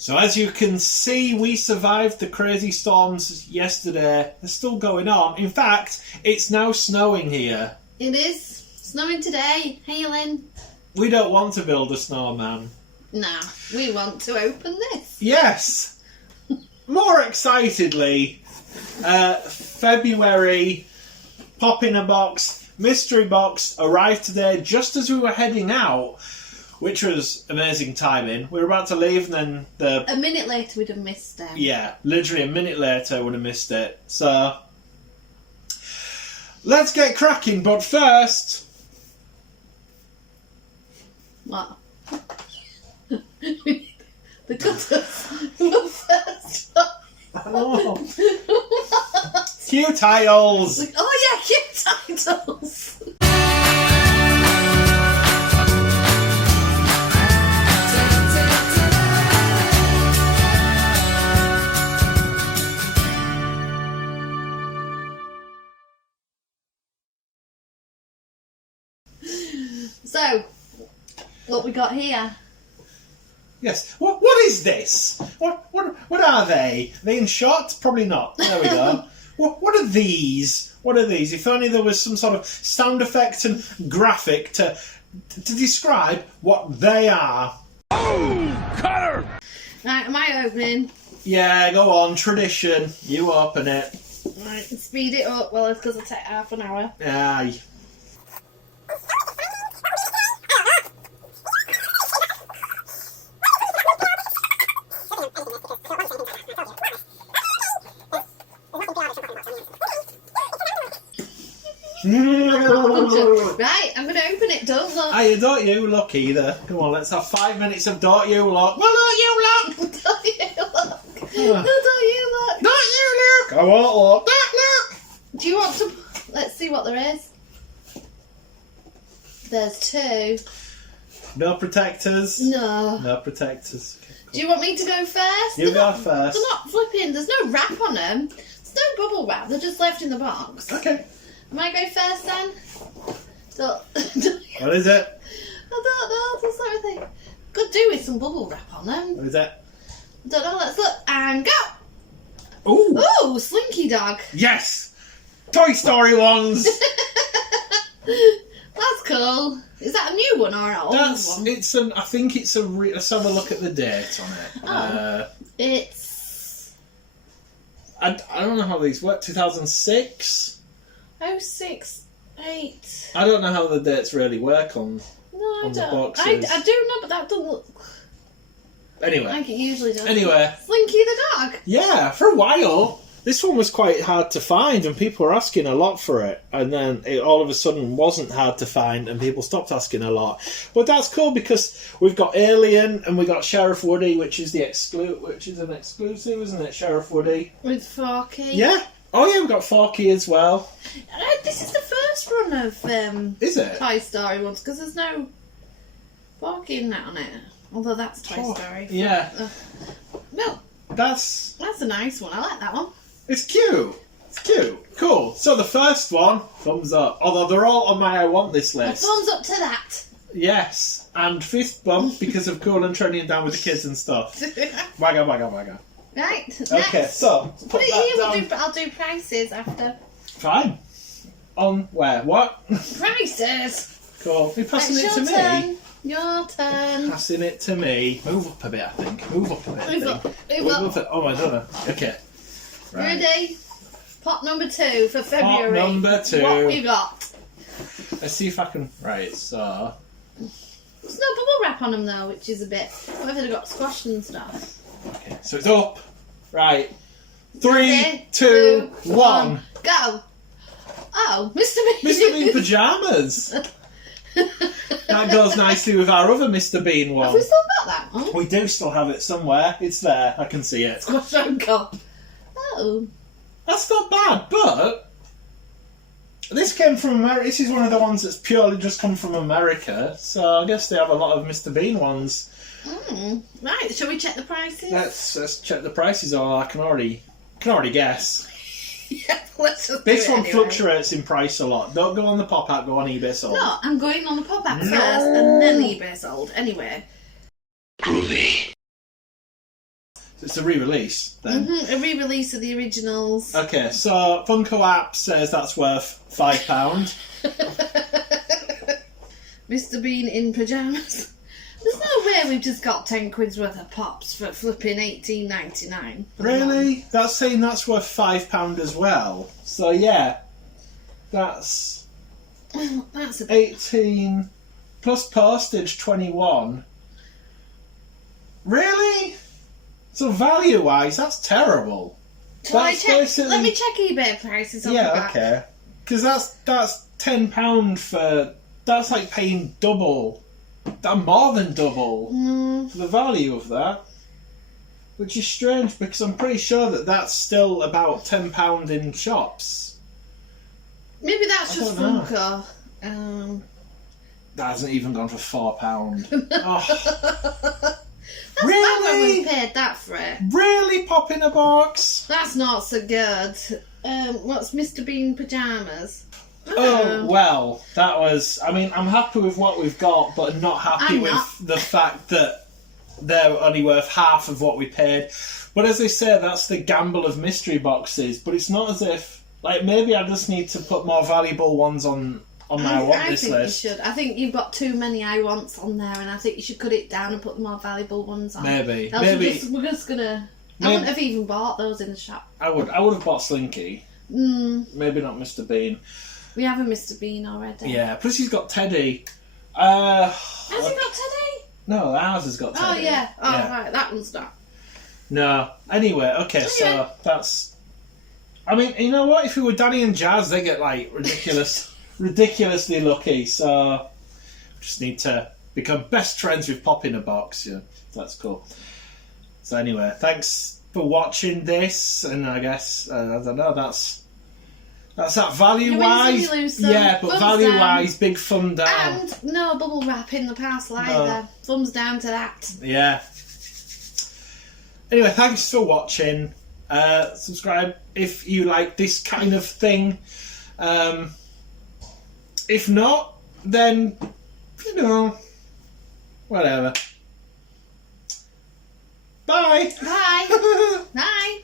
So as you can see, we survived the crazy storms yesterday. They're still going on. In fact, it's now snowing here. It is snowing today. Hailing. We don't want to build a snowman. No, we want to open this. Yes! More excitedly, February Pop in a Box mystery box arrived today just as we were heading out, which was amazing timing. We were about to leave and then A minute later we'd have missed it. Yeah, literally a minute later I would have missed it. So, let's get cracking, but first... What? The cutters. First. Oh. Cue tiles! Oh yeah, cute titles. So, what we got here? Yes. What is this? What are they? Are they in shots? Probably not. There we go. What are these? What are these? If only there was some sort of sound effect and graphic to describe what they are. Oh, Cutter! Right, am I opening? Yeah, go on. Tradition. You open it. Right, speed it up. Well, it's because it'll take half an hour. Aye. Right, I'm going to open it. Don't look. Aye, don't you look either. Come on, let's have 5 minutes of don't you look. Well, don't you look. Don't you look. Don't you look. Don't you look. I won't look. Don't look. Do you want to... Let's see what there is. There's two. No protectors. No. No protectors. Okay, cool. Do you want me to go first? You go first. They're not flipping. There's no wrap on them. There's no bubble wrap. They're just left in the box. Okay. Am I go first then? What is it? I don't know. There's everything. Could do with some bubble wrap on them. What is it? I don't know. Let's look and go. Ooh. Ooh, Slinky Dog. Yes. Toy Story ones. That's cool. Is that a new one or an old one? It's an. I think it's a. Let's have a look at the date on it. Oh. It's I don't know how these work. 2006. 06, 8. I don't know how the dates really work on. No, I On the don't. boxes. I do know, but that doesn't look Anyway. like it usually does. Anyway. Slinky the dog. Yeah, for a while. This one was quite hard to find and people were asking a lot for it. And then it all of a sudden wasn't hard to find and people stopped asking a lot. But that's cool because we've got Alien and we got Sheriff Woody, which is an exclusive, isn't it? Sheriff Woody. With Forky. Yeah. Oh yeah, we've got Forky as well. This is the first run of Is it? Toy Story ones because there's no Forky in that on it. Although that's Toy Story. Yeah. Well, That's a nice one. I like that one. It's cute. It's cute. Cool. So the first one, thumbs up. Although they're all on my I want this A list. thumbs up to that. Yes. And fist bump because of Cool and Trendy and Down with the Kids and stuff. Wagga, wagga, wagga. Right. Okay, next. so Put it here. down. I'll do prices after. Fine. On where? What? Prices. Cool. You're passing It's it to your me. turn. Your turn. Passing it to me. Move up a bit, I think. Move up a bit. I Move think. up. Move up. Oh, I don't know. Okay. Right. Ready? Pot number 2 for February. number 2. What we got? Let's see if I can. Right, so. There's no bubble wrap on them though, which is a bit. What if they've got squashed and stuff? Okay, so it's up. Right. 3, Ready? 2, 1. Go. Oh, Mr. Bean. Mr. Bean pajamas. That goes nicely with our other Mr. Bean Have one. we still got that one? We do still have it somewhere. It's there. I can see it. Squash and cup. Oh. That's not bad, but this came from America. This is one of the ones that's purely just come from America. So I guess they have a lot of Mr. Bean ones. Right, shall we check the prices? Let's check the prices. Or I can already guess. Yeah, let's just This do it one anyway. fluctuates in price a lot. Don't go on the pop app. Go on eBay sold. No, I'm going on the pop app No. first and then eBay sold. Anyway. Groovy. It's a re-release then. A re-release of the originals. Okay, so Funko app says that's worth £5. Mr. Bean in pyjamas. There's no way we've just got 10 quid's worth of pops for flipping $18.99. Really? That's saying that's worth £5 as well. So yeah, that's That's a bit... 18 plus postage 21. Really? So value wise, that's terrible. Shall I That's check? basically- Let me check eBay prices on the Yeah, back. okay. Because that's £10 for. That's like paying double. More than double for the value of that. Which is strange because I'm pretty sure that that's still about £10 in shops. Maybe that's just don't know. Funko. That hasn't even gone for £4. Oh, That's not when really? we paid that for it. Really? Pop in a box? That's not so good. What's Mr. Bean pyjamas? Oh, well, that was... I mean, I'm happy with what we've got, but I'm not happy I'm with not. the fact that they're only worth half of what we paid. But as I say, that's the gamble of mystery boxes. But it's not as if... Like, maybe I just need to put more valuable ones on my want I this think list. you should. I think you've got too many I wants on there, and I think you should cut it down and put the more valuable ones on. Maybe. Else Maybe. we're just gonna. I Maybe- wouldn't have even bought those in the shop. I would have bought Slinky. Maybe not Mr. Bean. We have a Mr. Bean already. Yeah, plus he's got Teddy. Has he got Teddy? No, ours has got Teddy. Oh yeah. Oh right, that one's not. No. Anyway, okay, so that's... I mean, you know what? If it were Danny and Jazz, they get, like, ridiculously lucky, so... Just need to become best friends with Pop in a Box, yeah. That's cool. So anyway, thanks for watching this, and I guess, I don't know, that's that value-wise. You win some, you lose some. Yeah, but Thumbs value-wise, big thumb down. And no bubble wrap in the parcel either. Thumbs down to that. Yeah. Anyway, thanks for watching. Subscribe if you like this kind of thing. If not, then, you know, whatever. Bye. Bye. Bye.